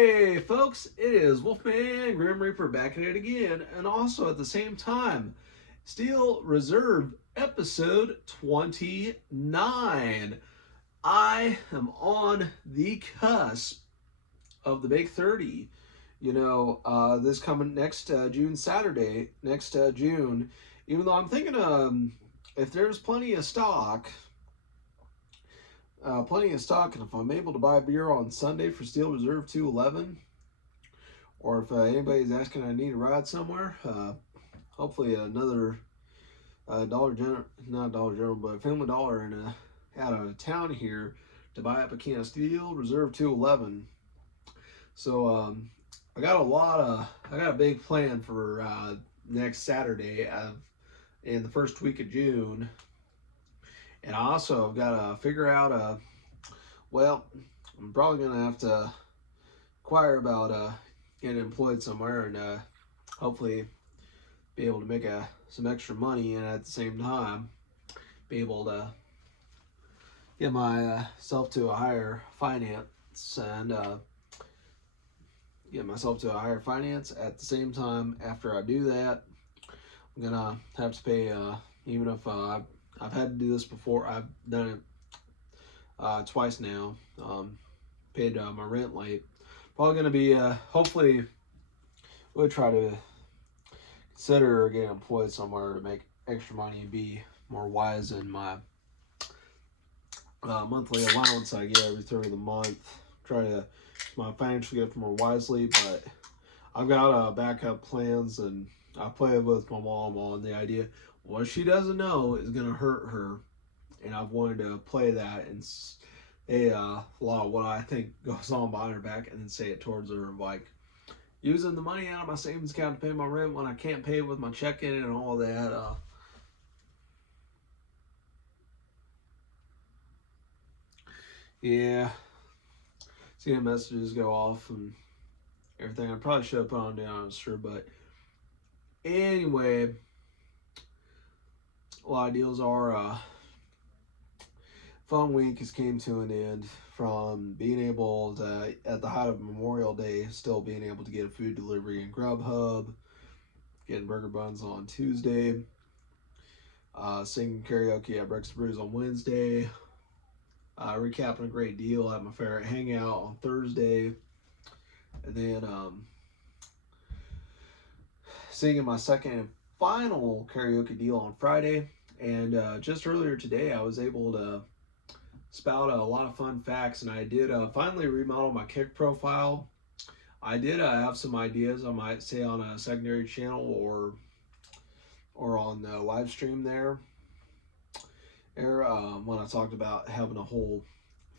Hey folks, it is Wolfman Grim Reaper back at it again, and also at the same time, Steel Reserve episode 29. I am on the cusp of the Big 30. This coming next June Saturday, next June, even though I'm thinking if there's plenty of stock, and if I'm able to buy beer on Sunday for Steel Reserve 211, or if anybody's asking I need a ride somewhere, hopefully another Dollar General, not Dollar General, but Family Dollar out of town here to buy up a can of Steel Reserve 211. So I got a big plan for next Saturday in the first week of June, and I also got to figure out I'm probably gonna have to inquire about getting employed somewhere and hopefully be able to make some extra money, and at the same time be able to get myself to a higher finance and get myself to a higher finance. At the same time, after I do that, I'm gonna have to pay even if I've had to do this before. I've done it twice now. Paid my rent late. Probably gonna be hopefully we'll try to consider getting employed somewhere to make extra money and be more wise in my monthly allowance I get every third of the month. Try to my financial gift more wisely, but I've got backup plans, and I play with my mom on the idea what she doesn't know is gonna hurt her, and I've wanted to play that and say a lot of what I think goes on behind her back, and then say it towards her, like using the money out of my savings account to pay my rent when I can't pay it with my check-in and all that. Yeah, seeing messages go off and everything. I probably should have put on the honester, but anyway, a lot of deals are fun week has came to an end from being able to, at the height of Memorial Day, still being able to get a food delivery in Grubhub, getting burger buns on Tuesday, singing karaoke at Breakfast Brews on Wednesday, recapping a great deal at my favorite hangout on Thursday, and then singing my second and final karaoke deal on Friday. And just earlier today, I was able to spout a lot of fun facts, and I did finally remodel my Kick profile. I did have some ideas I might say on a secondary channel or on the live stream there when I talked about having a whole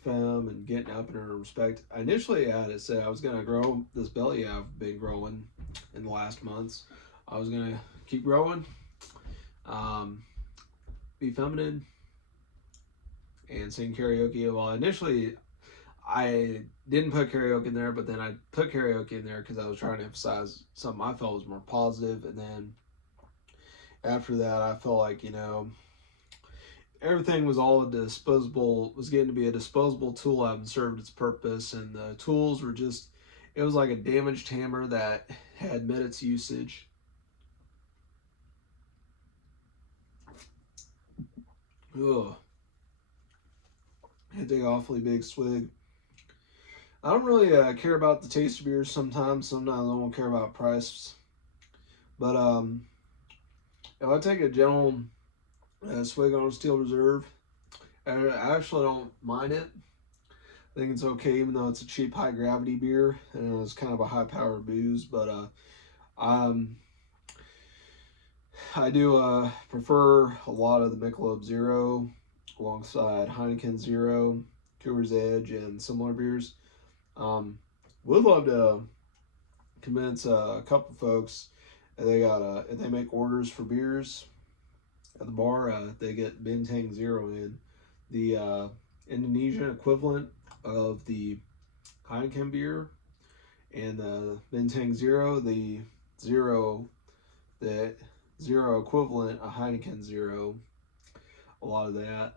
femme and getting up in her respect. Initially, I had said I was going to grow this belly I've been growing in the last months. I was going to keep growing, be feminine, and sing karaoke. Well, initially, I didn't put karaoke in there, but then I put karaoke in there because I was trying to emphasize something I felt was more positive. And then after that, I felt like, everything was all was getting to be a disposable tool. I haven't served its purpose, and the tools were just, it was like a damaged hammer that had met its usage. Ugh. I had to take an awfully big swig. I don't really care about the taste of beers sometimes. Sometimes I don't care about price. But if I take a gentle swig on a Steel Reserve, I actually don't mind it. I think it's okay, even though it's a cheap, high gravity beer and it's kind of a high powered booze. But I do prefer a lot of the Michelob Zero alongside Heineken Zero, Coors Edge, and similar beers. Would love to convince a couple folks. They got if they make orders for beers at the bar, they get Bintang Zero in, the Indonesian equivalent of the Heineken beer, and the Bintang Zero, the zero equivalent of Heineken Zero. A lot of that.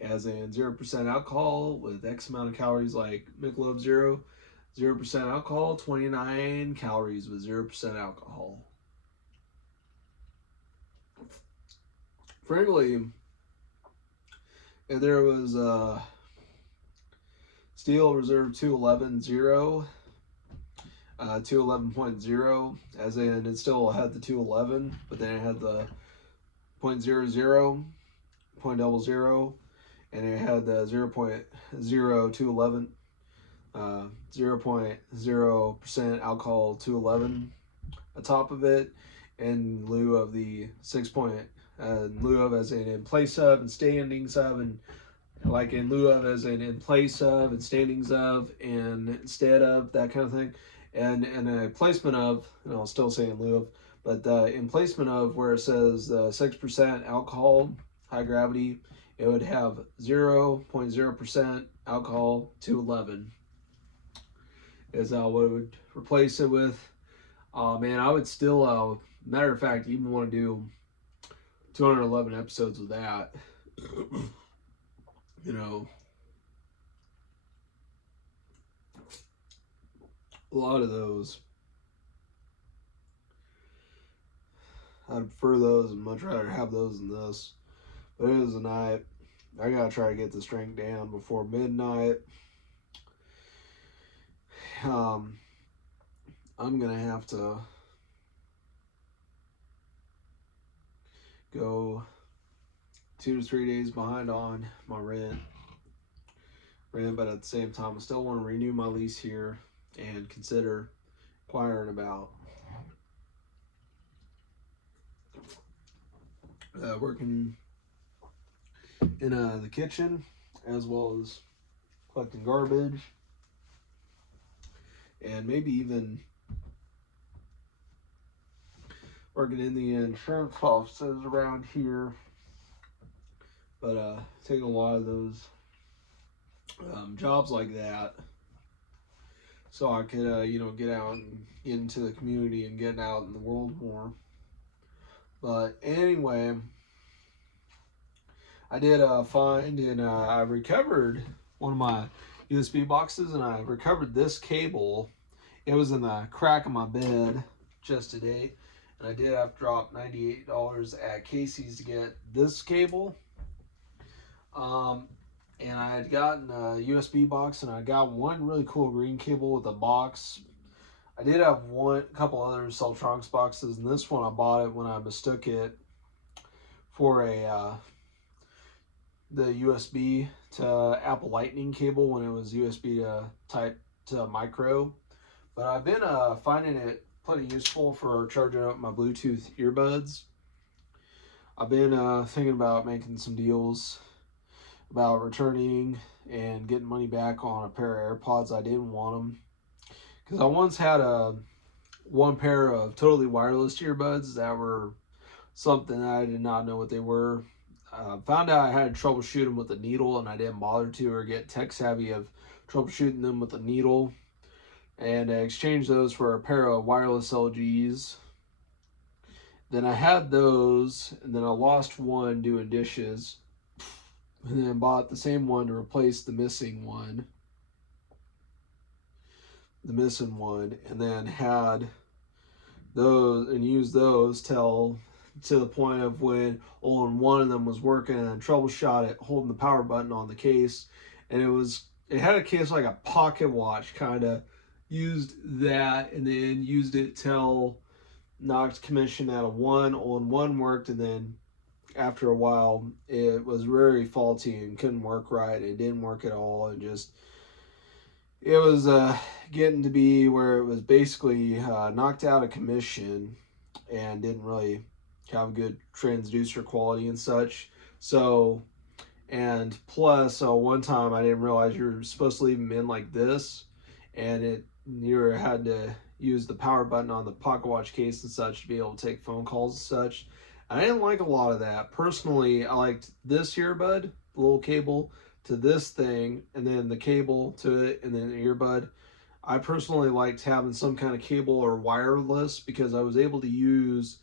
as in 0% alcohol with X amount of calories like Michelob Zero. 0% alcohol, 29 calories with 0% alcohol. Frankly, if there was Steel Reserve 211 0, 211.0, as in it still had the 211, but then it had the 0.00, 0.00, and it had the 0.0211, 0.0% alcohol 211 atop of it, in lieu of the 6 point, in lieu of as in place of and standings of, and like in lieu of as in place of and standings of and instead of, that kind of thing. And a placement of, and I'll still say in lieu of, but the in placement of where it says 6% alcohol, high gravity, it would have 0.0% alcohol 211 is what it would replace it with. Man, I would still, matter of fact, even want to do 211 episodes of that. You know, a lot of those. I'd prefer those and much rather have those than this. But it is a night. I gotta try to get this drink down before midnight. I'm gonna have to go 2 to 3 days behind on my rent, but at the same time, I still want to renew my lease here and consider inquiring about working in the kitchen, as well as collecting garbage, and maybe even working in the insurance offices around here. But taking a lot of those jobs like that, so I could get out and get into the community and get out in the world more. But anyway, I did find, and I recovered one of my USB boxes, and I recovered this cable. It was in the crack of my bed just today, and I did have to drop $98 at Casey's to get this cable. And I had gotten a USB box, and I got one really cool green cable with a box. I did have a couple other Celtronics boxes, and this one I bought it when I mistook it for the USB to Apple Lightning cable when it was USB to type to micro. But I've been finding it plenty useful for charging up my Bluetooth earbuds. I've been thinking about making some deals about returning and getting money back on a pair of AirPods. I didn't want them because I once had one pair of totally wireless earbuds that were something I did not know what they were. Found out I had to troubleshoot them with a needle, and I didn't bother to or get tech savvy of troubleshooting them with a needle, and I exchanged those for a pair of wireless LGs. Then I had those, and then I lost one doing dishes, and then bought the same one to replace the missing one, and then had those and used those till to the point of when only one of them was working, and troubleshot it holding the power button on the case, and it had a case like a pocket watch, kind of used that, and then used it till knocked commission out of one. On one worked, and then after a while it was very faulty and couldn't work right. It didn't work at all, and just it was getting to be where it was basically knocked out of commission and didn't really have good transducer quality and such. So, and plus one time I didn't realize you were supposed to leave them in like this, and you had to use the power button on the pocket watch case and such to be able to take phone calls and such. I didn't like a lot of that. Personally, I liked this earbud, the little cable to this thing, and then the cable to it, and then the earbud. I personally liked having some kind of cable or wireless because I was able to use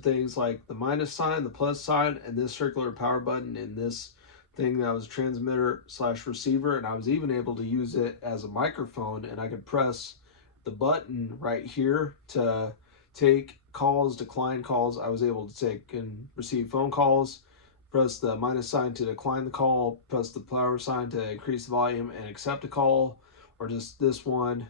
things like the minus sign, the plus sign, and this circular power button, and this thing that was transmitter slash receiver, and I was even able to use it as a microphone, and I could press the button right here to take calls, decline calls. I was able to take and receive phone calls, press the minus sign to decline the call, press the power sign to increase the volume and accept a call, or just this one,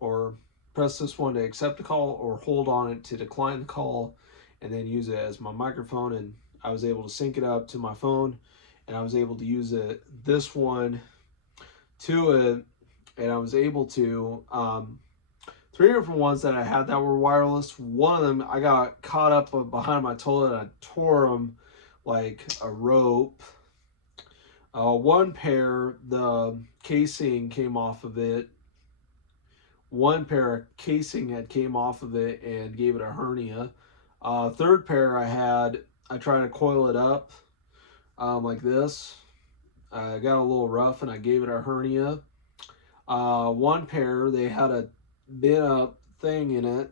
or press this one to accept a call, or hold on it to decline the call, and then use it as my microphone. And I was able to sync it up to my phone, and I was able to use it this one to it, and I was able to three different ones that I had that were wireless. One of them I got caught up behind my toilet and I tore them like a rope. One pair, the casing came off of it. One pair of casing had came off of it and gave it a hernia. Third pair I tried to coil it up like this. I got a little rough and I gave it a hernia. One pair, they had a bent up thing in it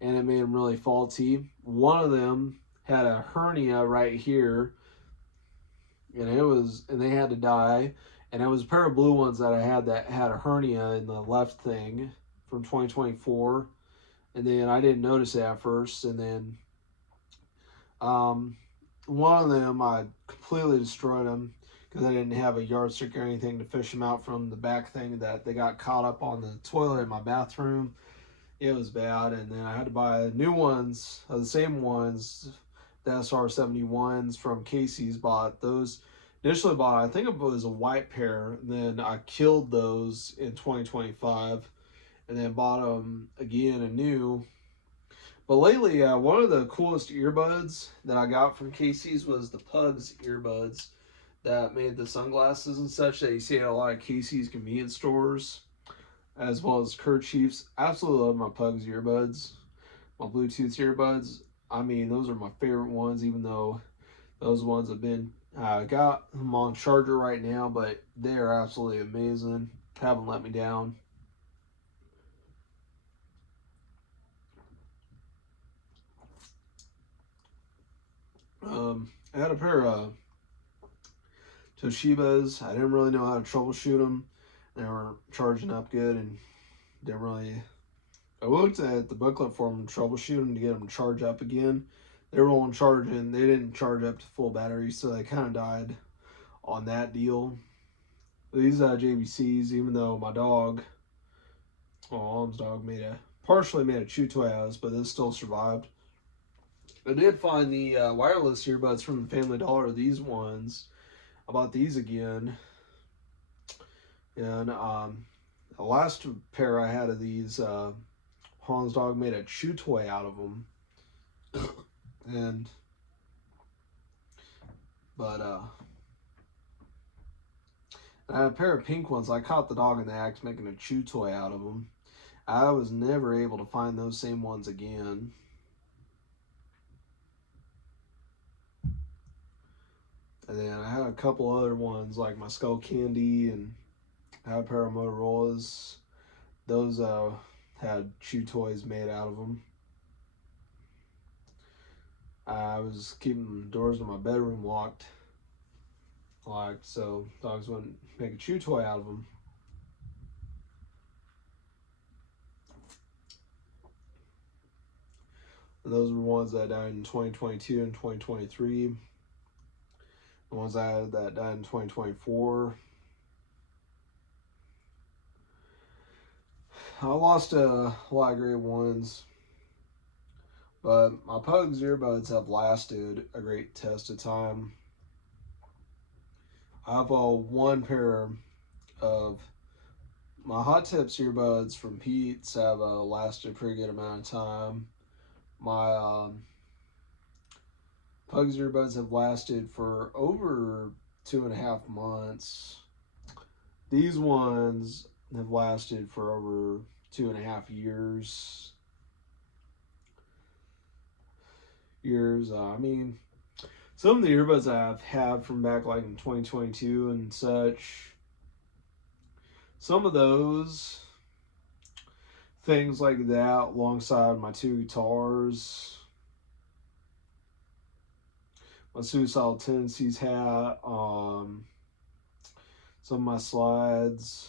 and it made them really faulty. One of them had a hernia right here, and they had to die. And it was a pair of blue ones that I had that had a hernia in the left thing from 2024. And then I didn't notice it at first. And then one of them, I completely destroyed them because I didn't have a yardstick or anything to fish them out from the back thing that they got caught up on the toilet in my bathroom. It was bad. And then I had to buy new ones, the same ones, the SR71s from Casey's. Bought those. Initially bought, I think it was a white pair. Then I killed those in 2025 and then bought them again anew. But lately, one of the coolest earbuds that I got from Casey's was the Pugs earbuds that made the sunglasses and such that you see at a lot of Casey's convenience stores, as well as Kerchiefs. Absolutely love my Pugs earbuds, my Bluetooth earbuds. I mean, those are my favorite ones, even though those ones have been, got them on charger right now, but they are absolutely amazing. Haven't let me down. I had a pair of Toshibas. I didn't really know how to troubleshoot them. They weren't charging up good and didn't really. I looked at the booklet for them to troubleshoot them to get them to charge up again. They were on charging. They didn't charge up to full battery, so they kind of died on that deal. These JVCs, even though my dog, mom's dog, partially made a chew toy out of this, but this still survived. I did find the wireless earbuds from the Family Dollar. These ones, I bought these again, and the last pair I had of these, Hans dog made a chew toy out of them, and I had a pair of pink ones. I caught the dog in the act making a chew toy out of them. I was never able to find those same ones again. And then I had a couple other ones like my Skull Candy, and I had a pair of Motorola's. Those had chew toys made out of them. I was keeping the doors of my bedroom locked, so dogs wouldn't make a chew toy out of them. And those were ones that died in 2022 and 2023. The ones I had that died in 2024. I lost a lot of great ones, but my Pugs earbuds have lasted a great test of time. I have one pair of my Hot Tips earbuds from Pete's have lasted a pretty good amount of time. My Pugs earbuds have lasted for over 2.5 months. These ones have lasted for over 2.5 years. I mean, some of the earbuds I've had from back like in 2022 and such, some of those things like that alongside my two guitars, my Suicidal Tendencies hat, some of my slides,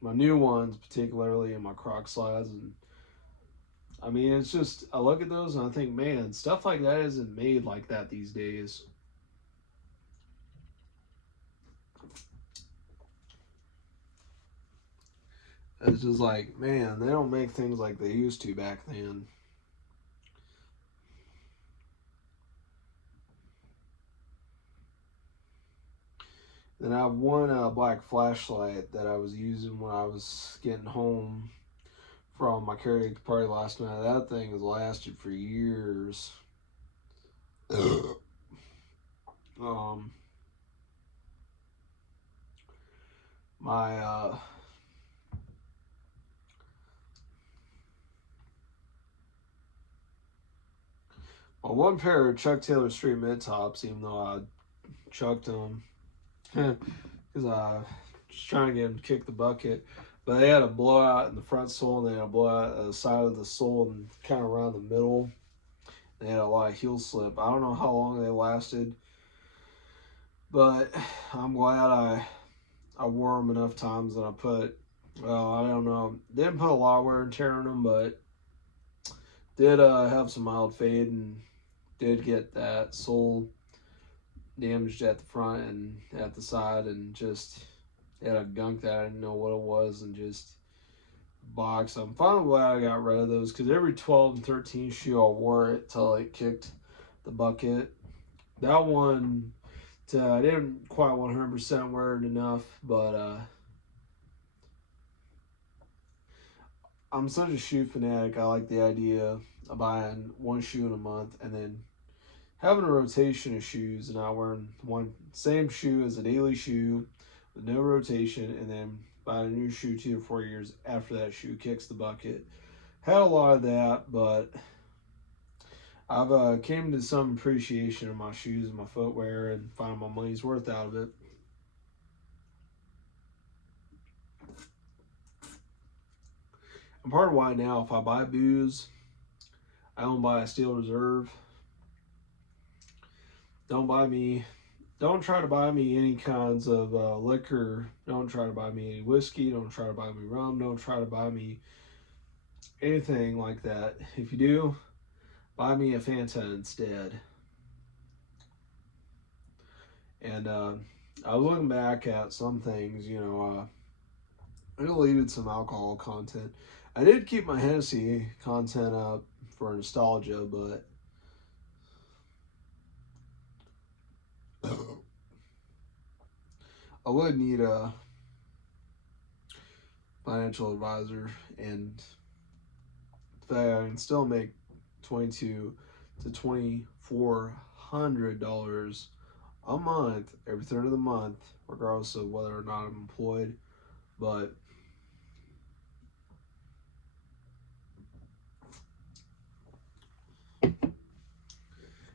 my new ones particularly, and my Croc slides. And I mean, it's just, I look at those and I think, man, stuff like that isn't made like that these days. It's just like, man, they don't make things like they used to back then. Then I have one black flashlight that I was using when I was getting home from my karaoke party last night. That thing has lasted for years. um, my well, one pair of Chuck Taylor Street mid tops, even though I chucked them because I was trying to get them to kick the bucket. But they had a blowout in the front sole, and they had a blowout at the side of the sole and kind of around the middle. They had a lot of heel slip. I don't know how long they lasted, but I'm glad I wore them enough times that I put, well, I don't know, didn't put a lot of wear and tear on them, but did have some mild fade and did get that sole damaged at the front and at the side, and just had a gunk that I didn't know what it was, and just box. I'm finally glad I got rid of those, because every 12 and 13 shoe I wore it till it kicked the bucket. That one, I didn't quite 100% wear it enough, but I'm such a shoe fanatic. I like the idea of buying one shoe in a month and then having a rotation of shoes and not wearing one same shoe as a daily shoe with no rotation, and then buying a new shoe 2 to 4 years after that shoe kicks the bucket. Had a lot of that, but I've came to some appreciation of my shoes and my footwear and find my money's worth out of it. And part of why now, if I buy booze, I don't buy a Steel Reserve. Don't try to buy me any kinds of liquor. Don't try to buy me any whiskey. Don't try to buy me rum. Don't try to buy me anything like that. If you do, buy me a Fanta instead. And I was looking back at some things, I deleted some alcohol content. I did keep my Hennessy content up for nostalgia, but I would need a financial advisor, and the fact I can still make $2,200 to $2,400 a month every third of the month, regardless of whether or not I'm employed. But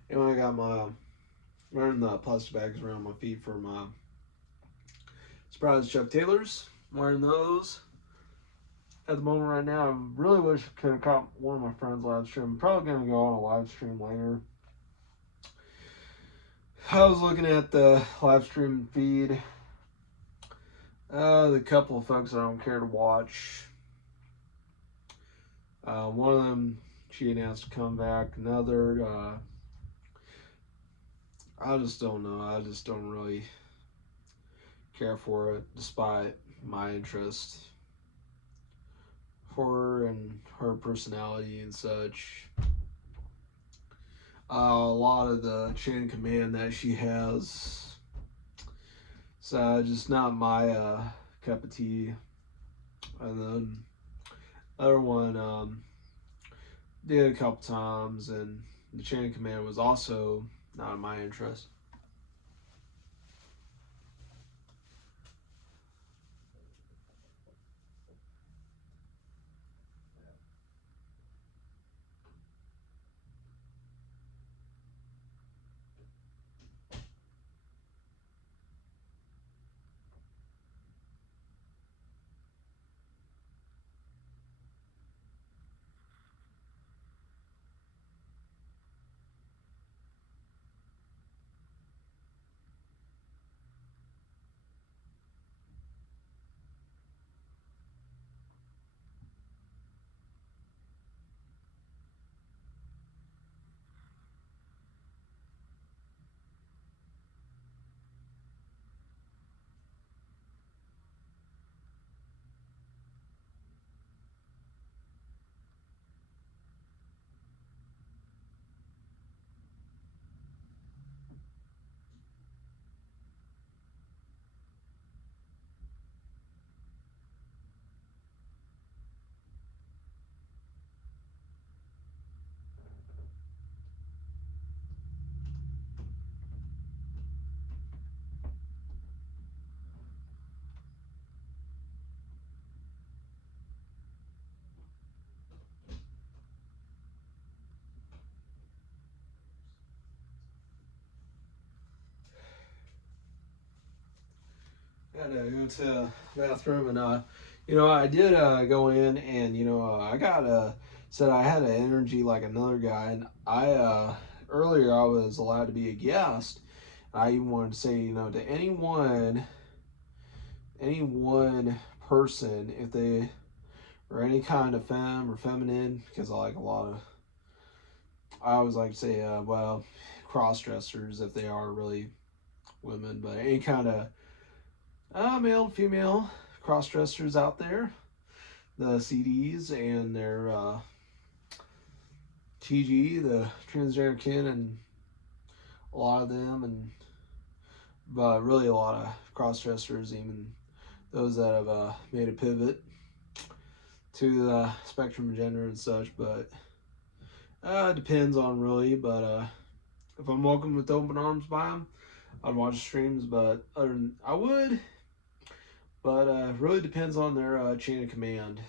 anyway, I got my wearing the plastic bags around my feet for my surprise Chuck Taylors. I'm wearing those at the moment right now. I really wish I could have caught one of my friends live stream. I'm probably gonna go on a live stream later. I was looking at the live stream feed. The couple of folks I don't care to watch. One of them, she announced to come back. Another, I just don't know. I just don't really care for it, despite my interest for her and her personality and such. A lot of the chain of command that she has, so just not my cup of tea. And then other one did a couple times, and the chain of command was also not in my interest. had to go to the bathroom, and I did go in, and I got said I had an energy like another guy, and I earlier I was allowed to be a guest. I even wanted to say, to any one person, if they or any kind of femme or feminine, because I like a lot of, I always like to say, well, cross dressers if they are really women, but any kind of male, female cross dressers out there, the CDs and their TG, the transgender kid, and a lot of them, and but really a lot of cross dressers, even those that have made a pivot to the spectrum of gender and such, but it depends on really, but if I'm welcomed with open arms by them, I'd watch streams, but other than I would, but really depends on their chain of command.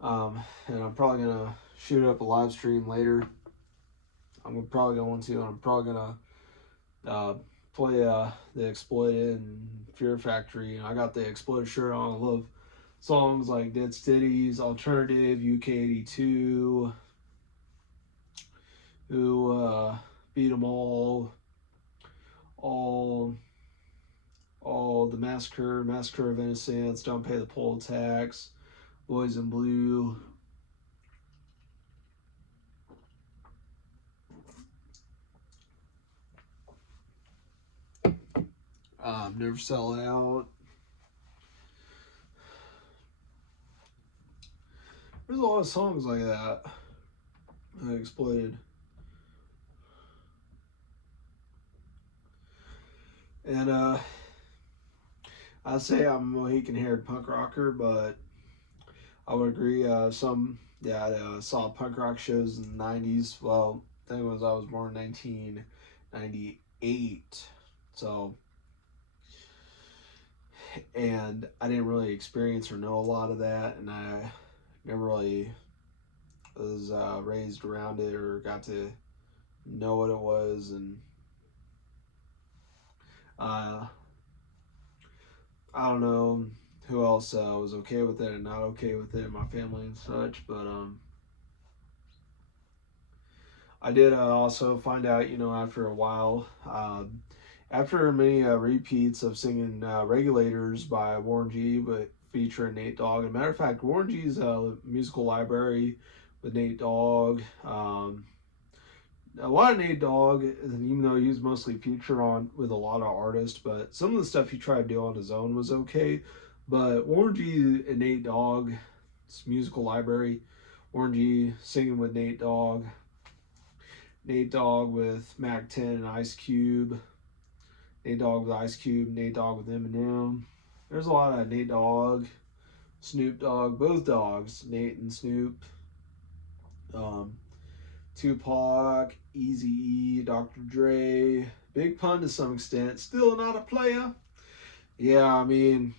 And I'm probably gonna shoot up a live stream later. I'm probably gonna play the Exploited and Fear Factory. And I got the Exploited shirt on. I love songs like Dead Cities, Alternative, UK82, who beat them all the Massacre of Innocence, Don't Pay the Poll Tax, Boys in Blue. Never Sell Out. There's a lot of songs like that I Exploited. And I'd say I'm a Mohican-haired punk rocker, but I would agree. I saw punk rock shows in the 90s. Well, the thing was, I was born in 1998, so, and I didn't really experience or know a lot of that, and I never really was raised around it or got to know what it was, and I don't know who else was okay with it and not okay with it in my family and such, but I did also find out, after a while, after many repeats of singing Regulators by Warren G, but featuring Nate Dogg. As a matter of fact, Warren G's musical library with Nate Dogg, a lot of Nate Dogg, even though he was mostly featured on with a lot of artists, but some of the stuff he tried to do on his own was okay. But Warren G and Nate Dogg's musical library, Warren G singing with Nate Dogg with Mac 10 and Ice Cube, Nate Dogg with Ice Cube, Nate Dogg with Eminem. There's a lot of Nate Dogg, Snoop Dogg, both dogs, Nate and Snoop. Tupac, Eazy-E, Dr. Dre, Big Pun to some extent, still not a player. Yeah, I mean,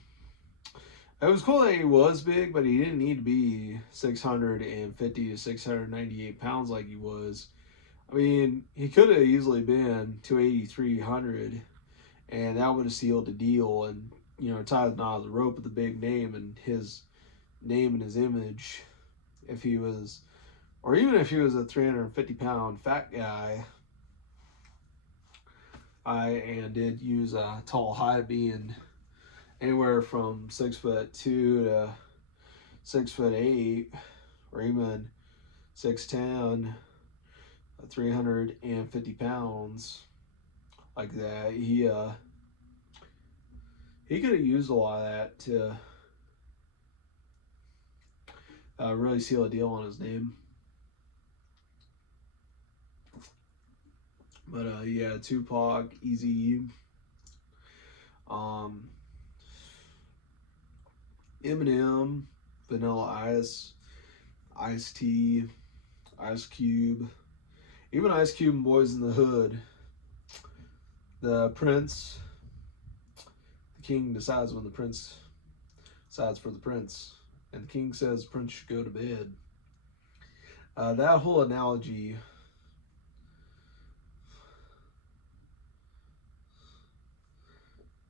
it was cool that he was big, but he didn't need to be 650 to 698 pounds like he was. I mean, he could have easily been 280, 300, and that would have sealed the deal, and, tied the knot of the rope with a big name and his name and his image. If he was, or even if he was a 350-pound fat guy, and did use a tall height, being anywhere from 6'2" to 6'8", or even 6'10", 350 pounds, like that. He could have used a lot of that to really seal a deal on his name. But yeah, Tupac, Eazy, Eminem, Vanilla Ice, Ice-T, Ice Cube, even Ice Cube and Boys in the Hood. The Prince, the king decides when the prince decides for the prince, and the king says Prince should go to bed. That whole analogy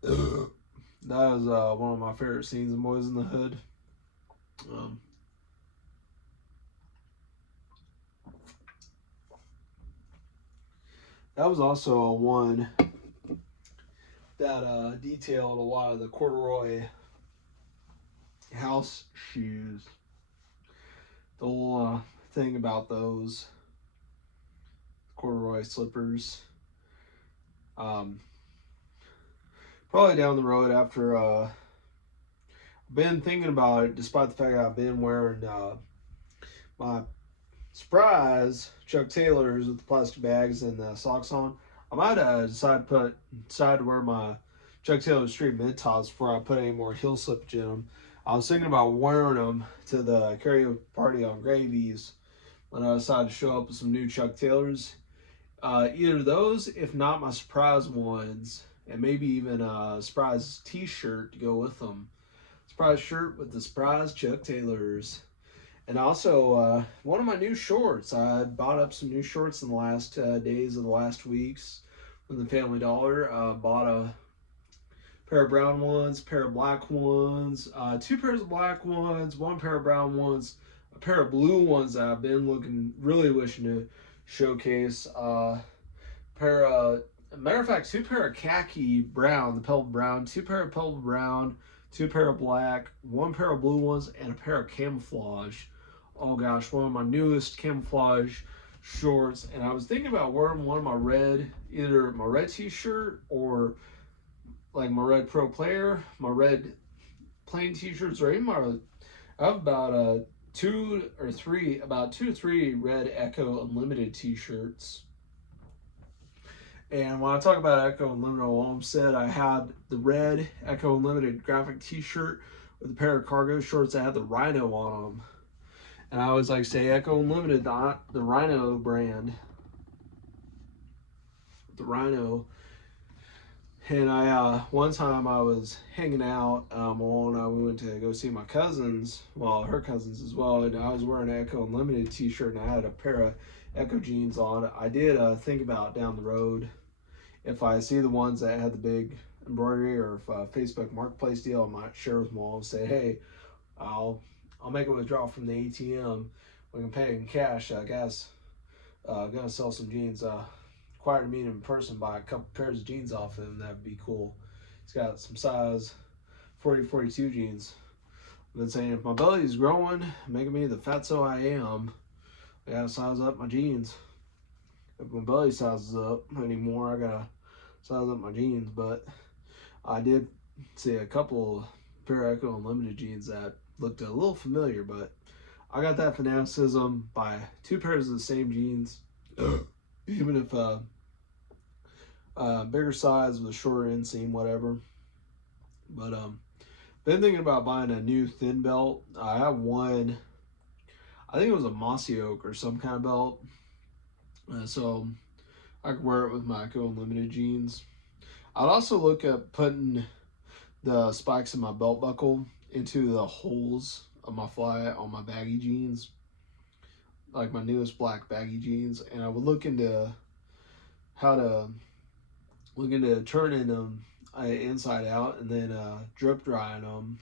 That is one of my favorite scenes in Boys in the Hood. Um, that was also one that detailed a lot of the corduroy house shoes. The whole thing about those corduroy slippers. Probably down the road after I've been thinking about it, despite the fact I've been wearing my surprise Chuck Taylors with the plastic bags and the socks on. I might decide to wear my Chuck Taylor Street mid tops before I put any more heel slippage in them. I was thinking about wearing them to the karaoke party on Gravy's when I decided to show up with some new Chuck Taylors. Either those, if not my surprise ones, and maybe even a surprise T-shirt to go with them. Surprise shirt with the surprise Chuck Taylors. And also, one of my new shorts. I bought up some new shorts in the last days of the last weeks from the Family Dollar. Bought a pair of brown ones, pair of black ones, two pairs of black ones, one pair of brown ones, a pair of blue ones that I've been really wishing to showcase. Matter of fact, two pair of khaki brown, the pellet brown, two pair of pellet brown, two pair of black, one pair of blue ones, and a pair of camouflage. Oh gosh, one of my newest camouflage shorts. And I was thinking about wearing one of my red, either my red t-shirt or like my red pro player, my red plain t-shirts, or even I have about two or three red Echo Unlimited t-shirts. And when I talk about Echo Unlimited, all said, I had the red Echo Unlimited graphic t-shirt with a pair of cargo shorts that had the Rhino on them. And I always like to say Echo Unlimited, not the Rhino brand. The Rhino. And one time I was hanging out we went to go see my cousins, well, her cousins as well, and I was wearing an Echo Unlimited t-shirt and I had a pair of Echo jeans on. I did think about down the road, if I see the ones that had the big embroidery, or if Facebook Marketplace deal, I might share with them all and say, hey, I'll make a withdrawal from the ATM. We can pay in cash. I guess gonna sell some jeans. Required to meet him in person, buy a couple pairs of jeans off him. That'd be cool. He's got some size 40-42 jeans. I've been saying, if my belly's growing, making me the fatso I am, I gotta size up my jeans. If my belly sizes up anymore, I gotta size up my jeans. But I did see a couple pair of Echo Unlimited jeans that looked a little familiar, but I got that fanaticism by two pairs of the same jeans. Even if bigger size with a shorter inseam, whatever. But been thinking about buying a new thin belt. I have one, I think it was a Mossy Oak or some kind of belt. So I could wear it with my Echo Unlimited jeans. I'd also look at putting the spikes in my belt buckle into the holes of my fly on my baggy jeans, like my newest black baggy jeans. And I would look into turning them inside out and then drip drying them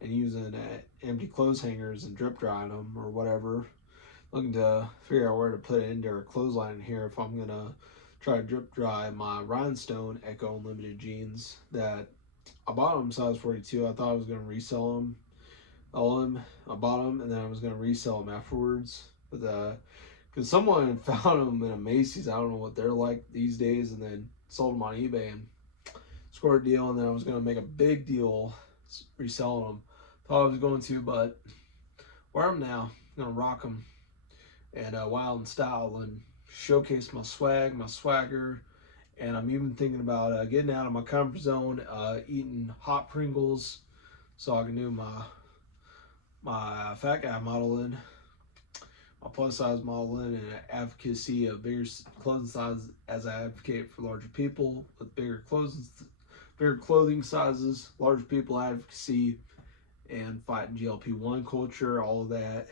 and using empty clothes hangers and drip drying them or whatever. Looking to figure out where to put it into a clothesline in here if I'm gonna try to drip dry my Rhinestone Echo Unlimited jeans that I bought them size 42. I thought I was gonna resell them. I bought them and then I was gonna resell them afterwards. But because someone found them in a Macy's, I don't know what they're like these days, and then sold them on eBay and scored a deal, and then I was going to make a big deal reselling them. Thought I was going to, but wear them now. I'm going to rock them and wild in style and showcase my swag, my swagger. And I'm even thinking about getting out of my comfort zone, eating hot Pringles so I can do my fat guy modeling, my plus size modeling, and advocacy of bigger clothing sizes as I advocate for larger people with bigger clothing sizes, larger people advocacy, and fighting GLP-1 culture, all of that.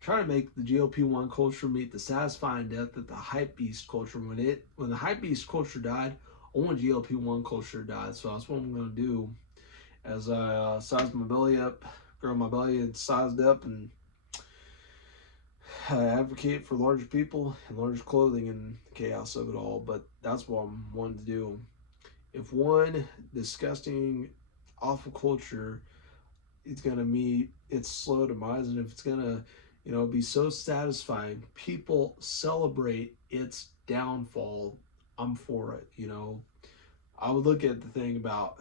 Trying to make the GLP-1 culture meet the satisfying death that the hype beast culture, when the hype beast culture died, I want GLP-1 culture to die. So that's what I'm going to do as I size my belly up, grow my belly and sized up, and advocate for larger people and larger clothing and the chaos of it all. But that's what I'm wanting to do. If one disgusting, awful culture is going to meet its slow demise, and if it's going to, be so satisfying, people celebrate its downfall, I'm for it. I would look at the thing about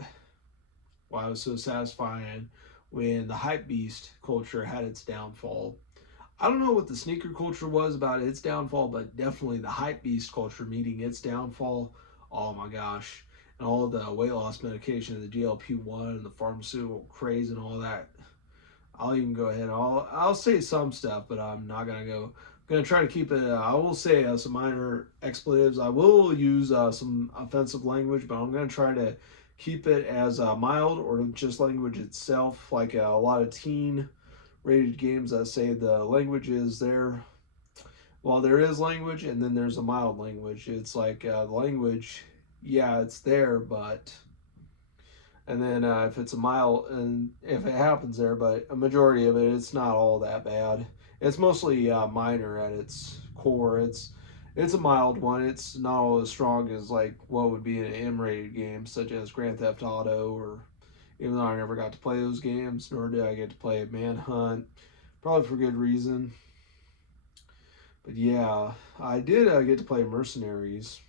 why it was so satisfying when the hype beast culture had its downfall. I don't know what the sneaker culture was about its downfall, but definitely the hype beast culture meeting its downfall. Oh my gosh. And all of the weight loss medication, the GLP-1 and the pharmaceutical craze and all that. I'll even go ahead. I'll say some stuff, but I'm not gonna go. I'm gonna try to keep it. I will say some minor expletives. I will use some offensive language, but I'm gonna try to keep it as mild or just language itself. Like a lot of teen-rated games that say the language is there. Well, there is language, and then there's a mild language. It's like the language, yeah, it's there, but. And then if it's a mild, and if it happens there, but a majority of it, it's not all that bad. It's mostly minor at its core. It's a mild one. It's not all as strong as like what would be an M-rated game, such as Grand Theft Auto, or even though I never got to play those games, nor did I get to play Manhunt, probably for good reason. But yeah, I did get to play Mercenaries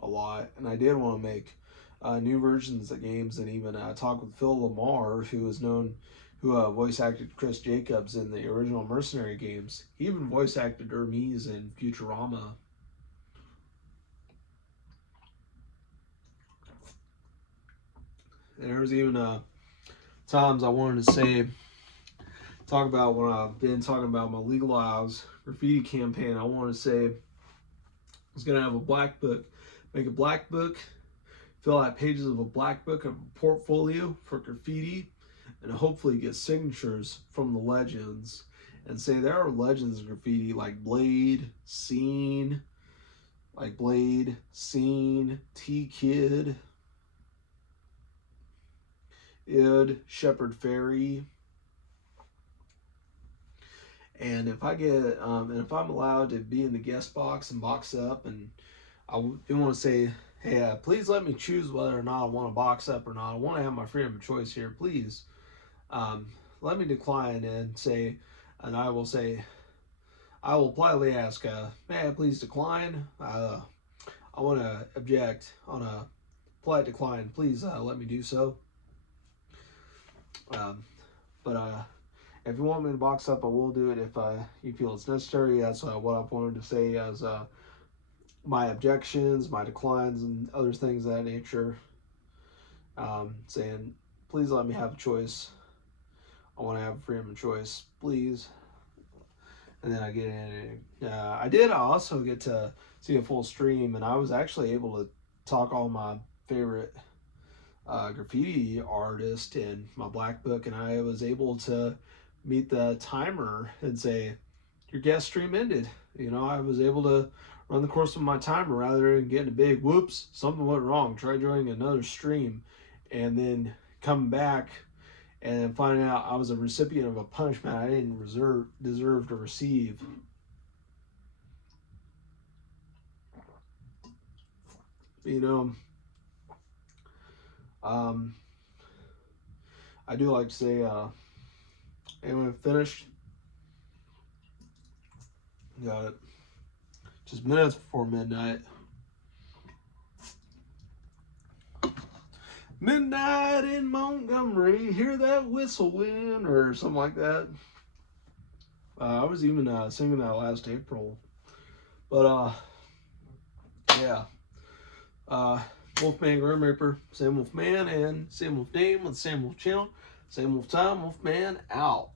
a lot, and I did want to make new versions of games, and even talk with Phil Lamar, who voice acted Chris Jacobs in the original Mercenary games. He even voice acted Hermes in Futurama. And there was even times I wanted to talk about when I've been talking about my Legalize graffiti campaign. I wanted to say I was going to have a black book, make a black book, fill out pages of a black book of a portfolio for graffiti, and hopefully get signatures from the legends, and say there are legends of graffiti like Blade, Scene, T-Kid, Id, Shepard Fairey. And if I get, and if I'm allowed to be in the guest box and box up, and I do want to say, hey, please let me choose whether or not I want to box up or not. I want to have my freedom of choice here. Please let me decline and say, and I will say, I will politely ask, may I please decline? I want to object on a polite decline. Please let me do so. But if you want me to box up, I will do it if you feel it's necessary. That's what I wanted to say as my objections, my declines, and other things of that nature. Saying, please let me have a choice. I want to have freedom of choice, please. And then I get in. I also get to see a full stream, and I was actually able to talk all my favorite graffiti artists in my black book, and I was able to meet the timer and say, your guest stream ended. I was able to run the course of my timer rather than getting a big whoops, something went wrong, try joining another stream, and then coming back and finding out I was a recipient of a punishment I didn't deserve to receive. I do like to say, anyway, finished. Got it. Just minutes before midnight. Midnight in Montgomery, hear that whistle wind, or something like that. I was even singing that last April. But, yeah. Wolfman Grim Reaper, same Wolfman, and same Wolf name with the same Wolf channel, same Wolf time, Wolfman out.